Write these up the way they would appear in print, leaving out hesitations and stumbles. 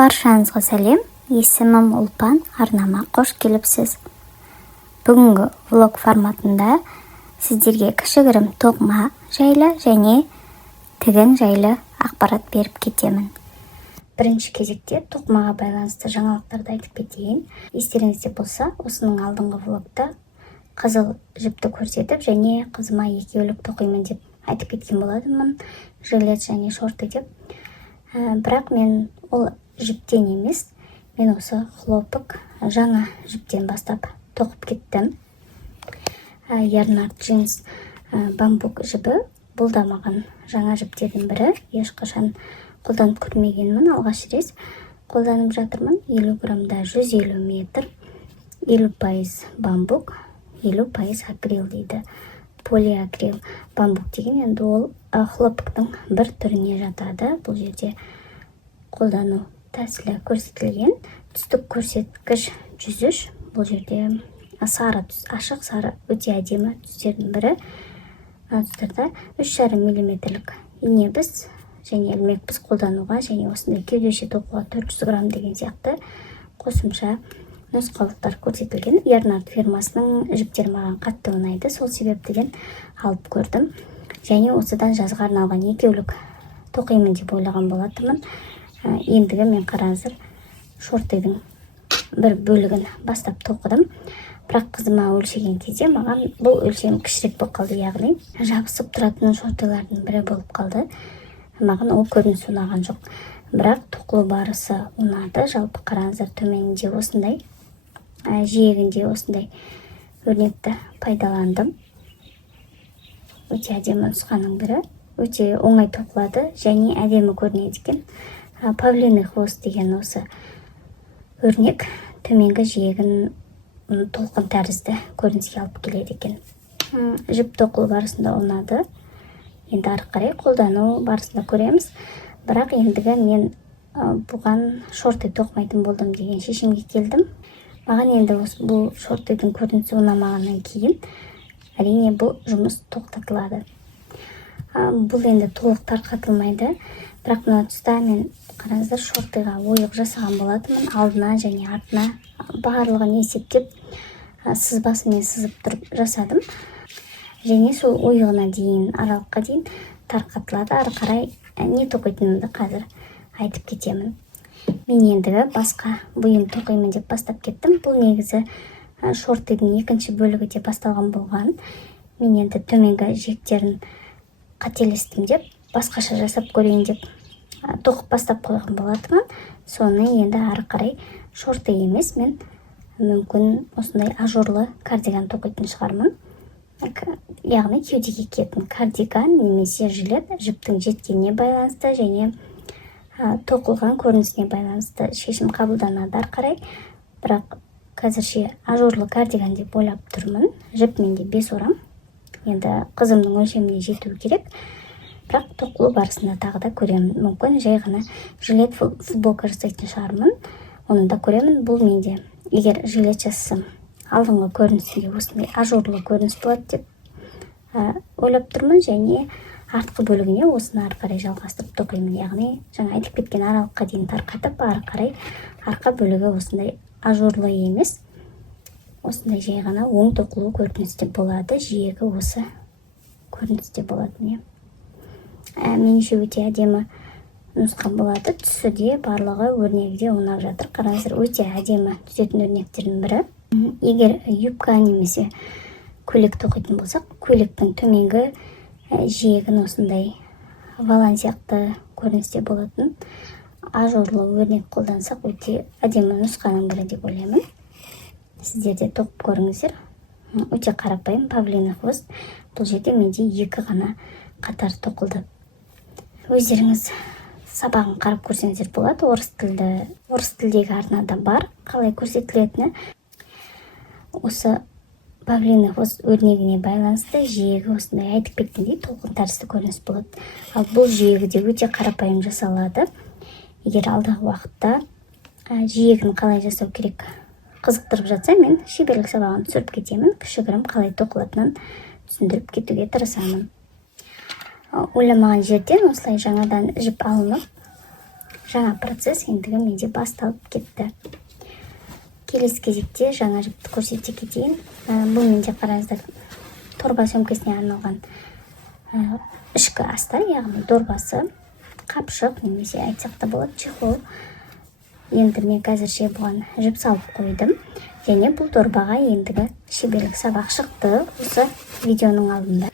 Баршаңызға сәлем, есімім Ұлпан, арнама қош келіпсіз. Бүгінгі влог форматында сіздерге кішігірім тоқыма жайлы және тігін жайлы ақпарат беріп кетемін. Бірінші кезекте тоқымаға байланысты жаңалықтарды айтып кетейін. Естеріңізде болса, осының алдыңғы влогта қызыл жіпті көрсетіп және қызыма екеулік тоқимын деп айтып кеткен болатынмын, жилет және шорты деп. Бірақ мен ол жіптен емес, мен осы хлопок жаңа жіптен бастап тоқып кеттім. Ярнард джинс бамбук жібі, бұл да маған жаңа жіптердің бірі. Ешқашан қолданып көрмегенмін, алғаш рет қолданып жатырмын. 50 грамда 150 метр, 50% бамбук, 50% акрил дейді. Полиакрил бамбук деген енді ол хлопоктың бір түріне жатады. Бұл жерде қолдану тәсілі көрсетілген. Түстік көрсеткіш 103. Бұл жерде сары түс, ашық сары, өте әдемі түстердің бірі. Түстарда 3,5 мм ине біз және ілмек біз қолдануға, және осындай кеудеше тоқуға 400 грамм деген сияқты қосымша нұсқаулықтар көрсетілген. Ярнард фирмасының жіптері маған қатты ұнайды, сол себептен алып көрдім. Және осыдан жазға арналған екеулік тоқимын деп ойлаған болатынмын. Ендігі мен қараңыздар шортыдың бір бөлігін бастап тоқыдым. Бірақ қызыма өлшеген кезде маған бұл өлшем кішірек болып қалды, яғни жабысып тұратын шортылардың бірі болып қалды. Маған ол көрініс ұнаған жоқ. Бірақ тоқылу барысы ұнады. Жалпы қараңыздар, төменінде осындай, жиегінде осындай өрнекті пайдаландым. Өте әдемі нұсқаның бірі. Өте оңай тоқылады және әдемі көрінеді екен. Павлиный хвост деген осы өрнек төменгі жиегін толқын тәрізді көрініске алып келеді екен. Жіп тоқылу барысында ұнады. Енді ары қарай қолдану барысында көреміз. Бірақ ендігі мен бұған шорты тоқымайтын болдым деген шешімге келдім. Маған енді бұл шортыдың көрінісі ұнамағаннан кейін әрине бұл жұмыс тоқтатылады. Бұл енді толық тарқатылмайды. Бірақ мына тұста мен қараңыздар шортыға ойық жасаған болатынмын. Алдына және артына барлығын есептеп сызбасымен сызып тұрып жасадым. Және сол ойығына дейін, аралыққа дейін тарқатылады. Ары қарай не тоқитынымды қазір айтып кетемін. Мен ендігі басқа бұйым тоқимын деп бастап кеттім. Бұл негізі шортыдың екінші бөлігі де басталған болған. Мен енді төменгі жиектерін қателестім деп, басқаша жасап көрейін деп тоқып бастап қойған болатынмын. Соны енді ары қарай шорты емес, мен мүмкін осындай ажурлы кардиган тоқитын шығармын. Яғни кеудеге киетін кардиган немесе жилет жіптің жеткеніне байланысты және тоқылған көрінісіне байланысты шешім қабылданады ары қарай. Бірақ қазірше ажурлы кардиган деп ойлап тұрмын. Жіп менде 5 орам. Енді қызымның өлшеміне жетуі керек. Бірақ тоқылу барысында тағы да көремін. Мүмкін жай ғана жилет футболка жасайтын шығармын. Оны да көремін. Бұл менде егер жилет жасасам алдыңғы көрінісінде осындай ажурлы көрініс болады деп ойлап тұрмын. Және артқы бөлігіне осыны ары қарай жалғастырып тоқимын. Яғни жаңа айтып кеткен аралыққа дейін тарқатып, ары қарай арқа бөлігі осындай ажурлы емес, осындай жай ғана оң тоқылу көріністе болады. Жиегі осы көріністе болады. Меніңше өте әдемі нұсқа болады. Түсі де, барлығы, өрнегі де ұнап жатыр. Қараңыздар, өте әдемі түсетін өрнектердің бірі. Егер юбка немесе көйлек тоқитын болсақ, көйлектің төменгі жиегін осындай валан сияқты көріністе болатын ажурлы өрнек қолдансақ, өте әдемі нұсқаның бірі деп ойлаймын. Сіздер де тоқып көріңіздер. Өте қарапайым павлиный хвост. Бұл жерде менде 2 ғана қатар тоқылды. Өздеріңіз сабағын қарап көрсеңіздер болады. Орыс тілдегі арнада бар, қалай көрсетілетіні. Осы павлиный хвост өрнегіне байланысты жиегі осындай айтып кеткендей толқын тәрізді көрініс болады. Ал бұл жиегі де өте қарапайым жасалады. Егер алдағы уақытта жиегін қалай жасау керек қызықтырып жатса, мен шеберлік сабағын түсіріп кетемін. Кішігірім қалай тоқылатынын түсіндіріп кетуге тырысамын. Ойламаған жерден осылай жаңадан жіп алынып жаңа процесс ендігі менде басталып кетті. Келесі кезекте жаңа жіпті көрсете кетейін. Бұл менде қараңыздар торба сөмкесіне арналған ішкі астар, яғни дорбасы, қапшық немесе айтсақ та болады чехол. Енді мен қазірше бұған жіп салып қойдым. Және бұл дорбаға ендігі шеберлік сабақ шықты осы видеоның алдында.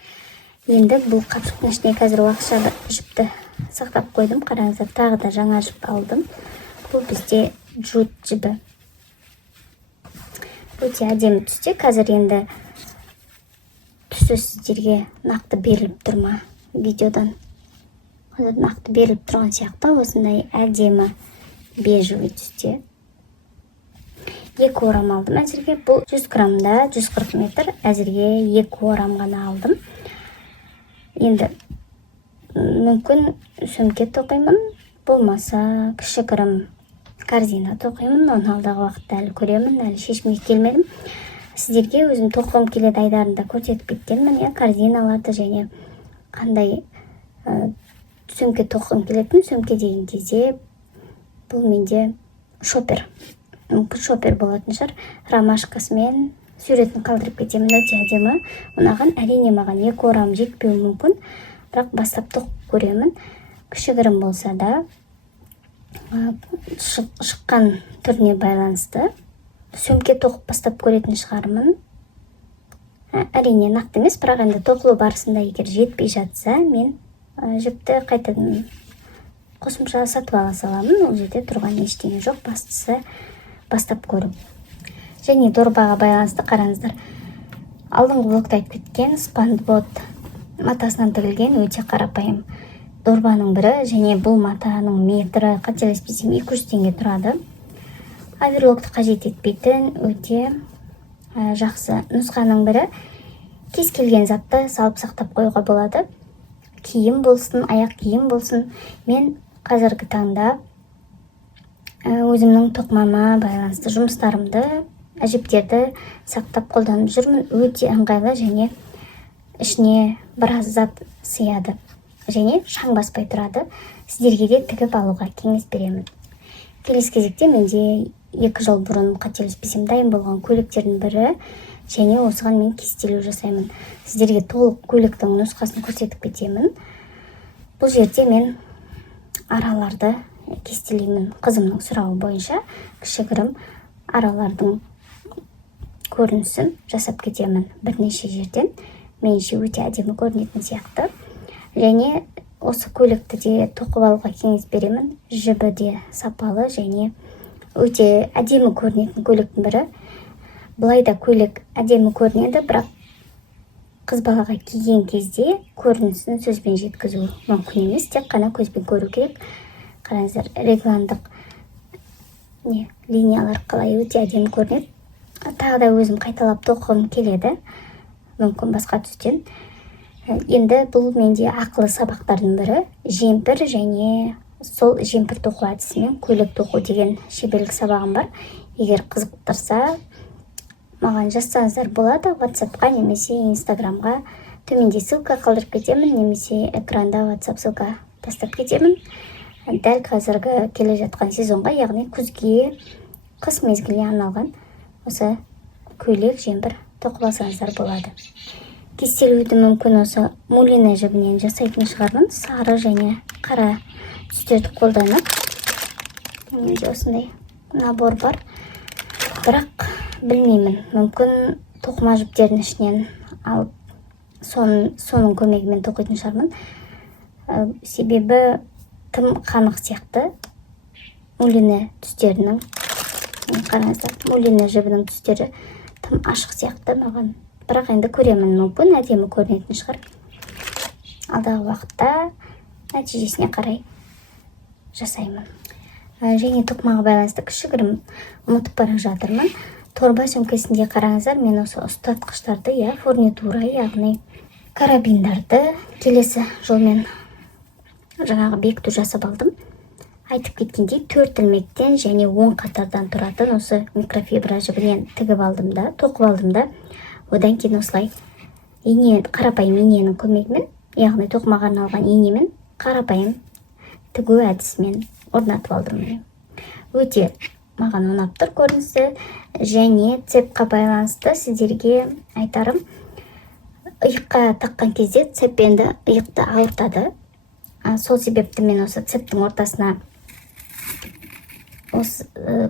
Енді бұл қапшықтың ішіне қазір уақытша жіпті сақтап қойдым. Қараңыздар, тағы да жаңа жіп алдым. Бұл бізде джут жібі. Өте әдемі түсте. Қазір енді түсі сіздерге нақты беріліп тұр ма видеодан? Нақты беріліп тұрған сияқты осындай әдемі бежевый түсте. 2 орам алдым әзірге. Бұл 100 граммда 140 метр. Әзірге 2 орам ғана алдым. Енді мүмкін сөмке тоқимын, болмаса кішігірім корзина тоқимын. Оны алдағы уақытта әлі көремін, әлі шешімге келмедім. Сіздерге өзім тоқығым келеді айдарында көрсетіп кеткенмін, корзиналарды және қандай сөмке тоқығым келетін. Сөмке деген кезде бұл менде шопер. Мүмкін шопер болатын шығар. Ромашкасымен суретін қалдырып кетемін. Өте әдемі. Ұнаған. Әрине маған 2 орам жетпеуі мүмкін, бірақ бастап тоқып көремін. Кішігірім болса да шыққан түріне байланысты сөмке тоқып бастап көретін шығармын. Әрине нақты емес, бірақ енді тоқылу барысында егер жетпей жатса, мен жіпті қайтадан қосымша сатып ала саламын. Ол жерде тұрған ештеңе жоқ, бастысы бастап көру. Және дорбаға байланысты қараңыздар. Алдыңғы блокта айтып кеткен спанбот матасынан тігілген өте қарапайым дорбаның бірі, және бұл матаның метрі қателеспесем 200 теңге тұрады. Оверлокты қажет етпейтін өте жақсы нұсқаның бірі. Кез келген затты салып сақтап қоюға болады. Киім болсын, аяқ киім болсын. Мен қазіргі таңда өзімнің тоқымама байланысты жұмыстарымды, жіптерді сақтап қолданып жүрмін. Өте ыңғайлы және ішіне біраз зат сыяды. Және шаң баспай тұрады. Сіздерге де тігіп алуға кеңес беремін. Келесі кезекте менде 2 жыл бұрын қателеспесем дайын болған көйлектердің бірі, және осыған мен кестелеу жасаймын. Сіздерге толық көйлектің нұсқасын көрсетіп кетемін. Бұл жерде мен араларды кестелеймін. Қызымның сұрауы бойынша кішігірім аралардың көрінісін жасап кетемін бірнеше жерден. Меніңше өте әдемі көрінетін сияқты. Және осы көйлекті де тоқып алуға кеңес беремін. Жібі де сапалы және өте әдемі көрінетін көйлектің бірі. Бұлай да көйлек әдемі көрінеді, бірақ қыз балаға киген кезде көрінісін сөзбен жеткізу мүмкін емес, тек қана көзбен көру керек. Қараңыздар, регландық линиялар қалай өте әдемі көрінеді. Тағы да өзім қайталап тоқығым келеді, мүмкін басқа түстен. Енді бұл менде ақылы сабақтардың бірі. Жемпір және сол жемпір тоқу әдісімен көйлек тоқу деген шеберлік сабағым бар. Егер қызық тұрса, маған жазсаңыздар болады. WhatsApp-қа немесе Instagram-ға төменде ссылка қалдырып кетемін, немесе экранда WhatsApp ссылка тастап кетемін. Дәл қазіргі келе жатқан сезонға, яғни күзге, қыс мезгіліне арналған осы көйлек жемпір тоқып алсаңыздар болады. Кестелеуді мүмкін осы мулина жібінен жасайтын шығармын. Сары және қара түстерді қолданып. Менде осындай набор бар. Бірақ білмеймін, мүмкін тоқыма жіптердің ішінен алып, соның көмегімен тоқитын шығармын. Себебі тым қанық сияқты мулина түстерінің, қараңыздар, мулина жібінің түстері тым ашық сияқты маған. Бірақ енді көремін, мүмкін әдемі көрінетін шығар. Алдағы уақытта нәтижесіне қарай жасаймын. Және тоқымаға байланысты кішігірім ұмытып бара жатырмын. Торба сөмкесінде қараңыздар, мен осы ұстатқыштарды, фурнитура, яғни карабиндарды келесі жолмен жаңағы бекіту жасап алдым. Айтып кеткендей 4 ілмектен және 10 қатардан тұратын осы микрофибра жібінен тігіп алдым да, тоқып алдым да. Одан кейін осылай қарапайым иненің көмегімен, яғни тоқымаға арналған инемен қарапайым тігу әдісімен орнатып алдым. Өте маған ұнап тұр көрінісі, және цепқа байланысты сіздерге айтарым, иыққа таққан кезде цеп енді иықты ауыртады. Сол себепті мен осы цептің ортасына осы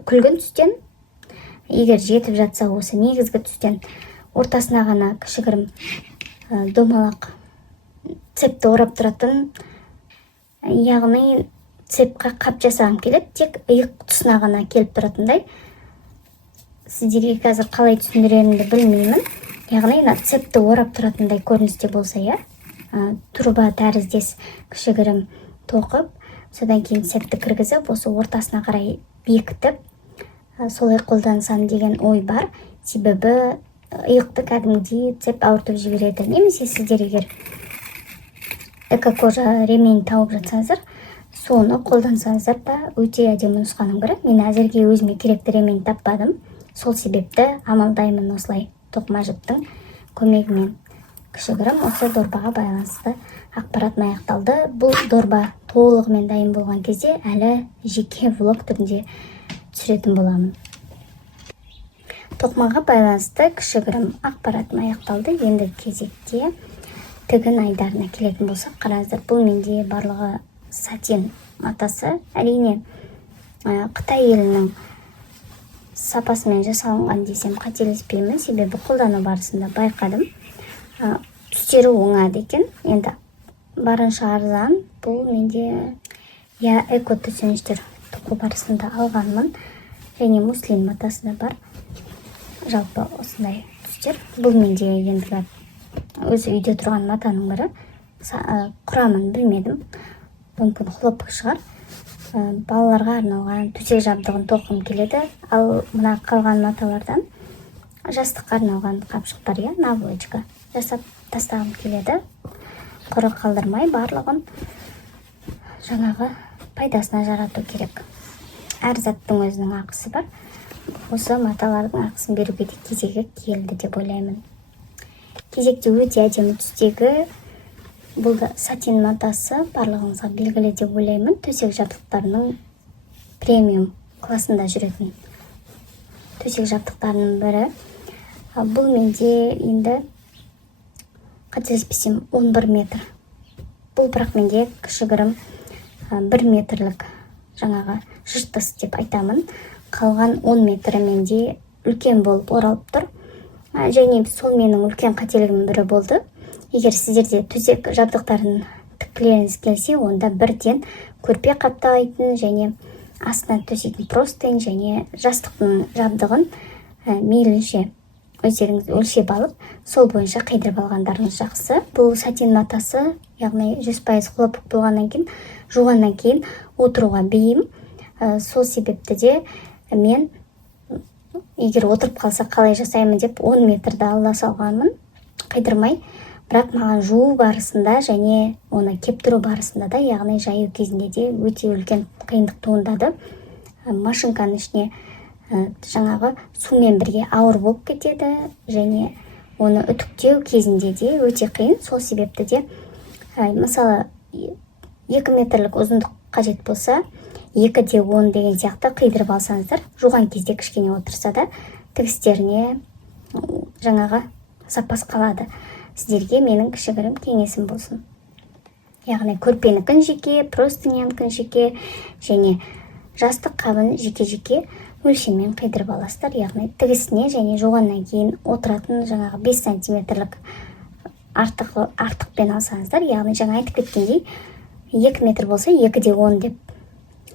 күлгін түстен, егер жетіп жатса осы негізгі түстен ортасына ғана кішігірім домалақ цепті орап тұратын, яғни цепқа қап жасағым келеді, тек иық тұсына ғана келіп тұратындай. Сіздерге қазір қалай түсіндіремінді білмеймін. Яғни цепті орап тұратындай көріністе болса, турба тәріздес кішігірім тоқып, содан кейін цепті кіргізіп, осы ортасына қарай бекітіп, солай қолдансам деген ой бар. Себебі иықты кәдімгідей цеп ауыртып жібереді. Немесе сіздер егер эко-кожа ремень тауып жатсаңыздар, соны қолдансаңыздар да өте әдемі нұсқаның бірі. Мен әзірге өзіме керекті ремень таппадым. Сол себепті амалдаймын осылай тоқыма жіптің көмегімен. Кішігірім осы дорбаға байланысты ақпаратым аяқталды. Бұл дорба толығымен дайын болған кезде әлі жеке влог түрінде түсіретін боламын. Тоқымаға байланысты кішігірім ақпаратым аяқталды. Енді кезекте тігін айдарына келетін болсақ, қараңыздар, бұл менде барлығы сатин матасы. Әрине Қытай елінің сапасымен жасалынған десем қателеспеймін, себебі қолдану барысында байқадым. Түстері оңады екен. Енді барынша арзан. Бұл менде эко төсеніштер тоқу барысында алғанмын. Және муслин матасы да бар. Жалпы осындай түстер. Бұл менде ендігі өзі үйде тұрған матаның бірі. Құрамын білмедім. Мүмкін хлопок шығар. Балаларға арналған төсек жабдығын тоқым келеді. Ал мына қалған маталардан жастыққа арналған қапшық бар, наволочка жасап тастағым келеді. Құры қалдырмай барлығын жаңағы пайдасына жарату керек. Әр заттың өзінің ақысы бар. Осы маталардың ақысын беруге де кезегі келді деп ойлаймын. Кезекте өте әдемі түстегі бұл да сатин матасы, барлығыңызға белгілі деп ойлаймын. Төсек жабдықтарының премиум классында жүретін төсек жабдықтарының бірі. Бұл менде енді қателеспесем 11 метр. Бұл бірақ менде кішігірім 1 метрлік жаңағы жыртыс деп айтамын. Қалған 10 метрі менде үлкен болып оралып тұр. Және сол менің үлкен қателігім бірі болды. Егер сіздерде төсек жабдықтарын тіккілеріңіз келсе, онда бірден көрпе қаптайтын және астына төсейтін простынь және жастықтың жабдығын мейлінше өздеріңіз өлшеп алып, сол бойынша қидырып алғандарыңыз жақсы. Бұл сатин матасы, яғни 100% хлопок болғаннан кейін, жуғаннан кейін отыруға бейім. Сол себепті де мен егер отырып қалса қалай жасаймын деп 10 метрді ала салғанмын, қидырмай. Бірақ маған жуу барысында және оны кептіру барысында да, яғни жаю кезінде де өте үлкен қиындық туындады. Машинканың ішіне жаңағы сумен бірге ауыр болып кетеді және оны үтіктеу кезінде де өте қиын. Сол себепті де мысалы 2 метрлік ұзындық қажет болса, 2/10 деген сияқты қидырып алсаңыздар, жуған кезде кішкене отырса да тігістеріне жаңағы запас қалады. Сіздерге менің кішігірім кеңесім болсын. Яғни көрпенікін жеке, простынянікін жеке және жастық қабын жеке-жеке өлшеммен қидырып аласыздар. Яғни тігісіне және жуғаннан кейін отыратын жаңағы 5 сантиметрлік артықпен алсаңыздар, яғни жаңа айтып кеткендей 2 метр болса 2/10 деп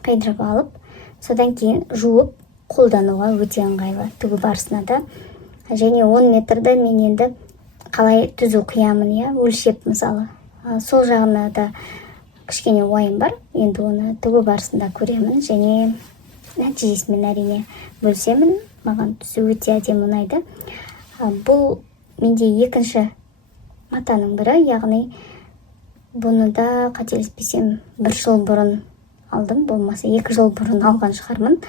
қидырып алып, содан кейін жуып қолдануға өте ыңғайлы тігу барысында да. Және 10 метрді мен енді қалай түзу қиямын, өлшеп мысалы. Сол жағына да кішкене уайым бар. Енді оны тігу барысында көремін және нәтижесімен әрине бөлсемін. Маған түсі өте әдемі ұнайды. Бұл менде екінші матаның бірі, яғни бұны да қателеспесем 1 жыл бұрын алдым, болмаса 2 жыл бұрын алған шығармын.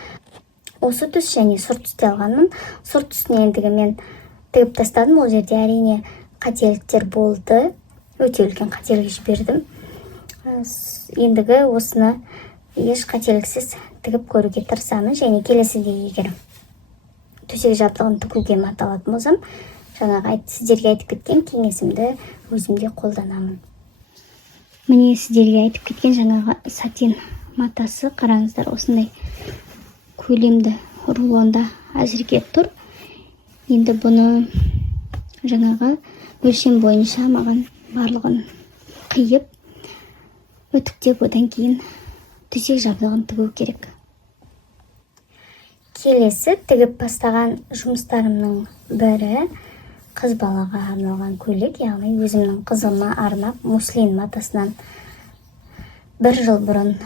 Осы түс және сұр түсте алғанмын. Сұр түсіне ендігі мен тігіп тастадым. Ол жерде әрине қателіктер болды. Өте үлкен қателік жібердім. Ендігі осыны еш қателіксіз тігіп көруге тырысамын. Және келесіде егер төсек жабдығын тігуге маталатын болсам, жаңағы сіздерге айтып кеткен кеңесімді өзімде қолданамын. Міне сіздерге айтып кеткен жаңағы сатин матасы, қараңыздар, осындай көлемді рулонда әзірге тұр. Енді бұны жаңағы өлшем бойынша маған барлығын қиып, өтіктеп, одан кейін төсек жабдығын тігу керек. Келесі тігіп бастаған жұмыстарымның бірі қыз балаға арналған көйлек, яғни өзімнің қызыма арнап муслин матасынан 1 жыл бұрын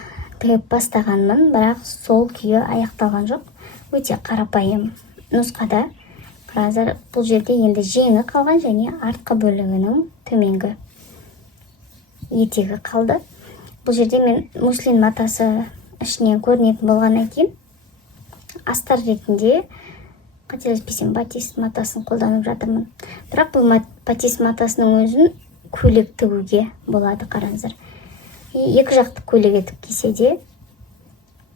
тігіп бастағанмын, бірақ сол күйі аяқталған жоқ. Өте қарапайым нұсқада. Қазір бұл жерде енді жеңі қалған және артқы бөлігінің төменгі етегі қалды. Бұл жерде мен муслин матасы ішінен көрінетін болғаннан кейін астар ретінде, қателеспесем, батист матасын қолданып жатырмын. Бірақ бұл батист матасының өзін көйлек тігуге болады, қараңыздар. Екі жақты көйлек етіп кисе де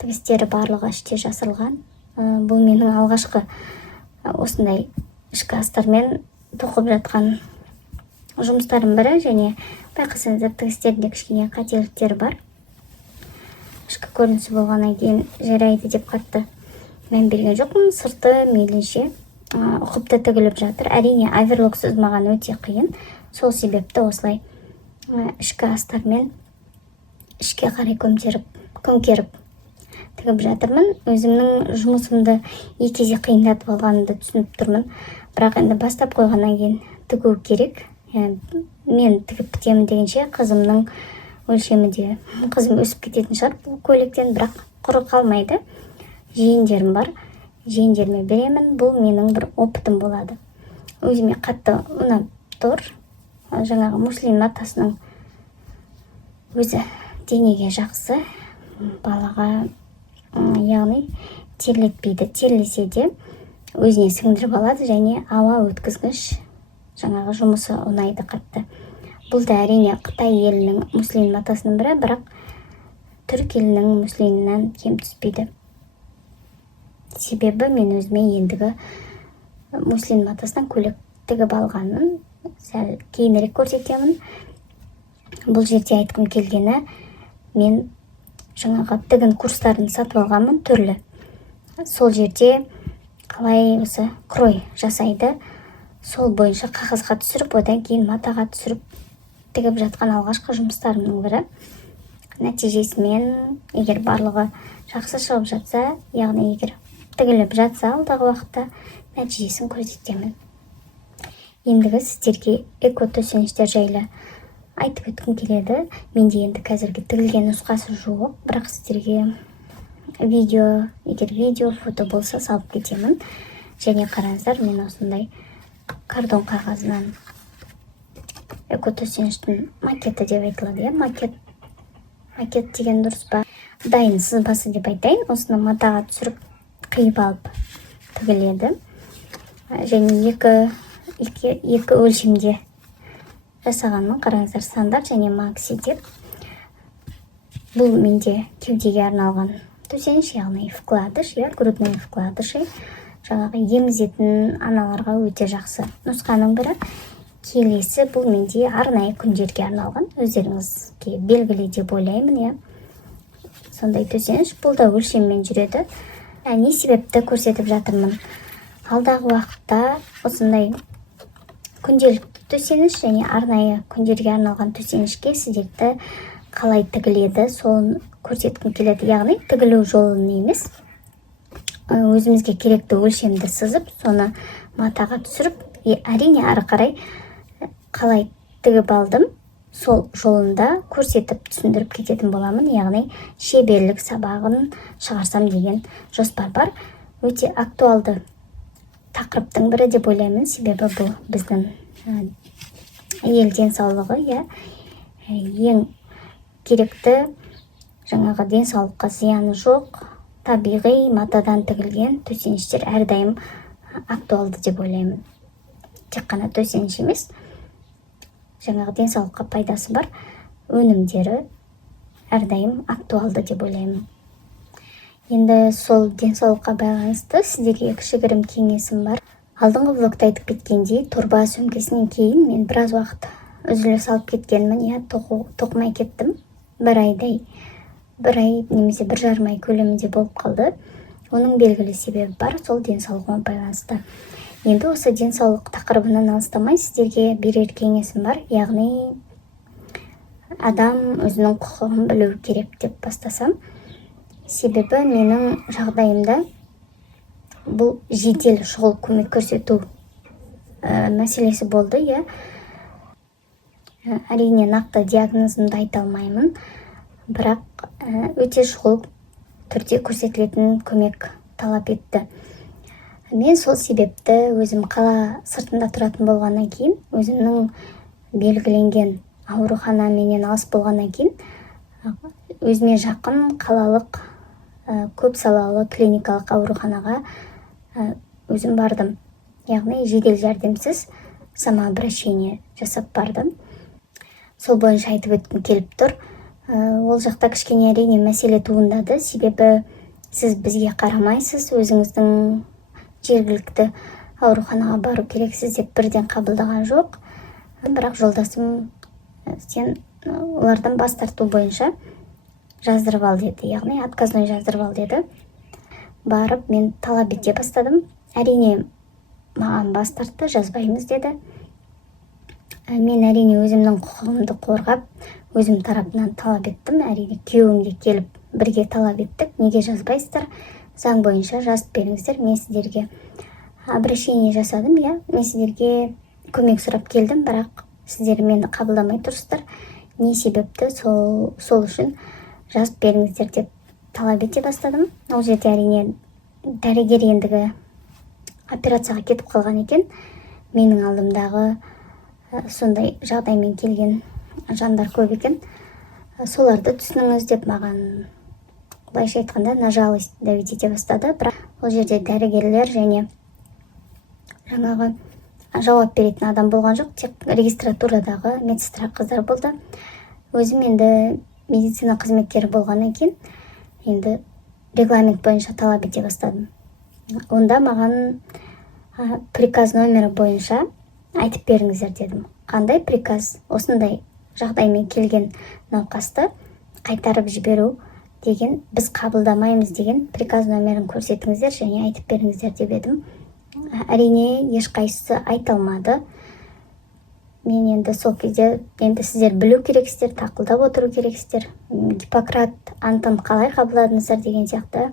тігістері барлығы іште жасырылған. Бұл менің алғашқы осындай ішкі астармен тоқып жатқан жұмыстарым бірі, және байқасаңыздар тігістерінде кішкене қателіктер бар. Ішкі көрінісі болғаннан кейін жарайды деп қатты мән берген жоқпын. Сырты мейлінше ұқыпты тігіліп жатыр. Әрине оверлоксыз маған өте қиын. Сол себепті осылай ішкі астармен ішке қарай көмкеріп тігіп жатырмын. Өзімнің жұмысымды екі есе қиындатып алғанымды түсініп тұрмын. Бірақ енді бастап қойғаннан кейін тігу керек. Мен тігіп бітемін дегенше қызымның өлшемі де, қызым өсіп кететін шығар бұл көйлектен, бірақ құры қалмайды. Жиендерім бар, жиендеріме беремін. Бұл менің бір опытым болады. Өзіме қатты ұнап тұр. Жаңағы муслин матасының өзі денеге жақсы, балаға яғни терлетпейді. Терлесе де өзіне сіңдіріп алады және ауа өткізгіш жаңағы жұмысы ұнайды қатты. Бұл да әрине Қытай елінің муслин матасының бірі, бірақ түрік елінің муслинінен кем түспейді. Себебі мен өзіме ендігі муслин матасынан көйлек тігіп алғанмын. Сәл кейінірек көрсетемін. Бұл жерде айтқым келгені, мен жаңағы тігін курстарын сатып алғанмын түрлі. Сол жерде қалай осы крой жасайды, сол бойынша қағазға түсіріп, одан кейін матаға түсіріп тігіп жатқан алғашқы жұмыстарымның бірі. Нәтижесімен, егер барлығы жақсы шығып жатса, яғни егер тігіліп жатса, алдағы уақытта нәтижесін көрсетемін. Ендігі сіздерге эко төсеніштер жайлы айтып өткім келеді. Менде енді қазіргі тігілген нұсқасы жоқ, бірақ сіздерге егер видео, фото болса салып кетемін. Және қараңыздар, мен осындай картон қағазынан эко төсеніштің макеті деп айтылады. Макет деген дұрыс па? Дайын сызбасы деп айтайын. Осыны матаға түсіріп қиып алып тігіледі. Және екі өлшемде жасағанмын. Қараңыздар, стандарт және макси деп. Бұл менде кеудеге арналған төсеніш, яғни вкладыш, грудной вкладыши. Жаңағы емізетін аналарға өте жақсы нұсқаның бірі. Келесі бұл менде арнайы күндерге арналған, өздеріңізге белгілі деп ойлаймын. Сондай төсеніш, бұл да өлшеммен жүреді. Не себепті көрсетіп жатырмын? Алдағы уақытта осындай күнделікті төсеніш және арнайы күндерге арналған төсенішке сіздерді қалай тігіледі, соны көрсеткім келеді. Яғни тігілу жолын емес, өзімізге керекті өлшемді сызып, соны матаға түсіріп, әрине ары қарай қалай тігіп алдым, сол жолында көрсетіп түсіндіріп кететін боламын. Яғни шеберлік сабағын шығарсам деген жоспар бар. Өте актуалды тақырыптың бірі деп ойлаймын, себебі бұл біздің ел денсаулығы, ең керекті жаңағы денсаулыққа зияны жоқ, табиғи матадан тігілген төсеніштер әрдайым актуалды деп ойлаймын. Тек қана төсеніш емес, жаңағы денсаулыққа пайдасы бар өнімдері әрдайым актуалды деп ойлаймын. Енді сол денсаулыққа байланысты сіздерге кішігірім кеңесім бар. Алдыңғы влогта айтып кеткендей, торба сөмкесінен кейін мен біраз уақыт үзіліс алып кеткенмін, тоқымай кеттім. Бір ай немесе 1,5 ай көлемінде болып қалды. Оның белгілі себебі бар, сол денсаулығыма байланысты. Енді осы денсаулық тақырыбынан алыстамай сіздерге берер кеңесім бар, яғни адам өзінің құқығын білу керек деп бастасам. Себебі менің жағдайымда бұл жедел шұғыл көмек көрсету мәселесі болды. Әрине нақты диагнозымды айта алмаймын, бірақ өте шұғыл түрде көрсетілетін көмек талап етті. Мен сол себепті өзім қала сыртында тұратын болғаннан кейін, өзімнің белгіленген аурухана менен алыс болғаннан кейін, өзіме жақын қалалық көп салалы клиникалық ауруханаға өзім бардым. Яғни жедел жәрдемсіз самообращение жасап бардым. Сол бойынша айтып өткім келіп тұр. Ол жақта кішкене әрине мәселе туындады, себебі сіз бізге қарамайсыз, өзіңіздің жергілікті ауруханаға бару керексіз деп бірден қабылдаған жоқ. Бірақ жолдасым сен олардан бас тарту бойынша жаздырып ал деді, яғни отказной жаздырып ал деді. Барып мен талап ете бастадым. Әрине маған бас тартты, жазбаймыз деді. Мен әрине өзімнің құқығымды қорғап, өзім тарапынан талап еттім. Әрине күйеуімге келіп бірге талап еттік. Неге жазбайсыздар? Заң бойынша жазып беріңіздер. Мен сіздерге обращение жасадым, мен сіздерге көмек сұрап келдім, бірақ сіздер мені қабылдамай тұрсыздар. Не себепті сол үшін жазып беріңіздер деп талап ете бастадым. Ол жерде әрине дәрігер ендігі операцияға кетіп қалған екен. Менің алдымдағы сондай жағдаймен келген жандар көп екен. Соларды түсініңіз деп маған, былайша айтқанда, на жалость давить ете бастады. Бірақ ол жерде дәрігерлер және жаңағы жауап беретін адам болған жоқ, тек регистратурадағы медсестра қыздар болды. Өзім енді медицина қызметкері болғаннан кейін, енді регламент бойынша талап ете бастадым. Онда маған приказ номері бойынша айтып беріңіздер дедім. Қандай приказ? Осындай жағдаймен келген науқасты қайтарып жіберу деген, біз қабылдамаймыз деген приказ номерін көрсетіңіздер және айтып беріңіздер деп едім. Әрине ешқайсысы айта алмады. Мен енді сол кезде сіздер білу керексіздер, тақылдап отыру керексіздер. Гиппократ антын қалай қабылдадыңыздар деген сияқты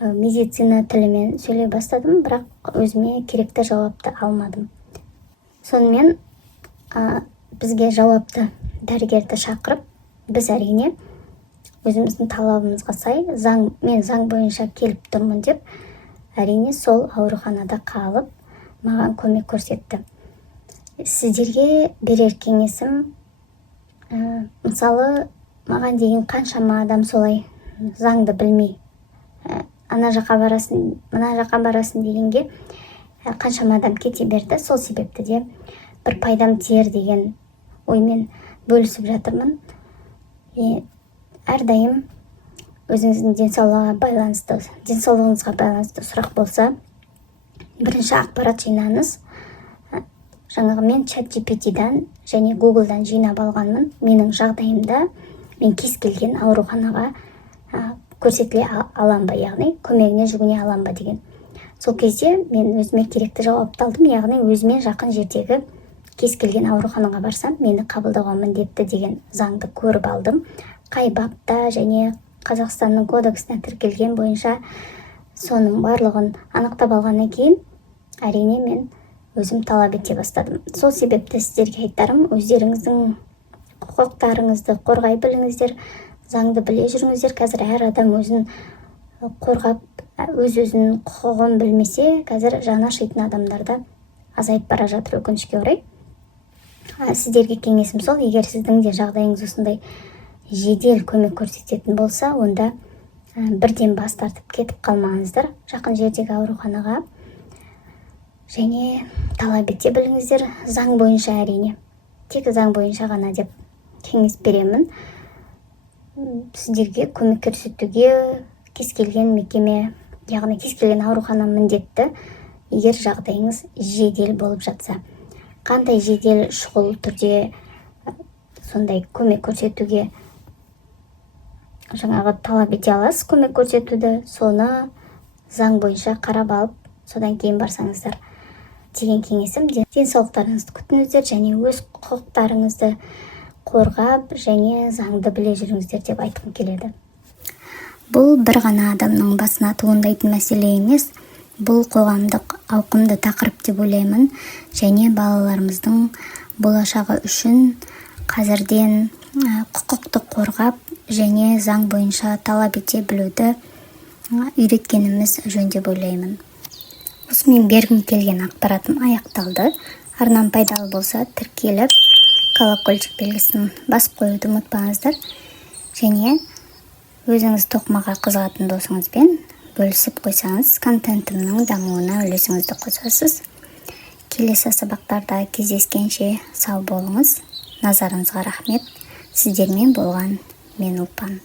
медицина тілімен сөйлей бастадым, бірақ өзіме керекті жауапты алмадым. Сонымен бізге жауапты дәрігерді шақырып, біз әрине өзіміздің талабымызға сай, мен заң бойынша келіп тұрмын деп, әрине сол ауруханада қалып, маған көмек көрсетті. Сіздерге берер кеңесім, мысалы, маған деген қаншама адам солай заңды білмей, ана жаққа барасын, мына жаққа барасын дегенге қаншама адам кете берді. Сол себепті де бір пайдам тиер деген оймен бөлісіп жатырмын. Әрдайым өзіңіздің денсаулығыңызға байланысты сұрақ болса, бірінші ақпарат жинаңыз. Жаңағы мен ChatGPT-дан және Google-дан жинап алғанмын. Менің жағдайымда мен кез келген ауруханаға көрсетіле алам ба, яғни көмегіне жүгіне алам ба деген. Сол кезде мен өзіме керекті жауапты алдым, яғни өзіме жақын жердегі кез келген ауруханаға барсам, мені қабылдауға міндетті деген заңды көріп алдым. Қай бапта және Қазақстанның кодексіне тіркелген бойынша соның барлығын анықтап алғаннан кейін, әрине мен өзім талап ете бастадым. Сол себепті сіздерге айтарым, өздеріңіздің құқықтарыңызды қорғай біліңіздер, заңды біле жүріңіздер. Қазір әр адам өзін қорғап, өз-өзінің құқығын білмесе, қазір жаны ашитын адамдарда азайып бара жатыр, өкінішке орай. Сіздерге кеңесім сол, егер сіздің де жағдайыңыз осындай жедел көмек көрсететін болса, онда бірден бас тартып кетіп қалмаңыздар жақын жердегі ауруханаға. Және талап ете біліңіздер, заң бойынша әрине. Тек заң бойынша ғана деп кеңес беремін. сіздерге көмек көрсетуге кез келген мекеме, яғни кез келген аурухана міндетті, егер жағдайыңыз жедел болып жатса. Қандай жедел шұғыл түрде сондай көмек көрсетуге жаңағы талап ете аласыз көмек көрсетуді, соны заң бойынша қарап алып, содан кейін барсаңыздар деген кеңесім. Денсаулықтарыңызды күтіңіздер және өз құқықтарыңызды қорғап және заңды біле жүріңіздер деп айтқым келеді. Бұл бір ғана адамның басына туындайтын мәселе емес, бұл қоғамдық ауқымды тақырып деп ойлаймын, және балаларымыздың болашағы үшін қазірден құқықты қорғап және заң бойынша талап ете білуді үйреткеніміз жөн деп ойлаймын. Осымен бергім келген ақпаратым аяқталды. Арнам пайдалы болса, тіркеліп, колокольчик белгісін басып қоюды ұмытпаңыздар. Және өзіңіз тоқымаға қызығатын досыңызбен бөлісіп қойсаңыз, контентімнің дамуына үлесіңізді қосасыз. Келесі сабақтарда кездескенше сау болыңыз. Назарыңызға рахмет. Сіздермен болған мен Ұлпан.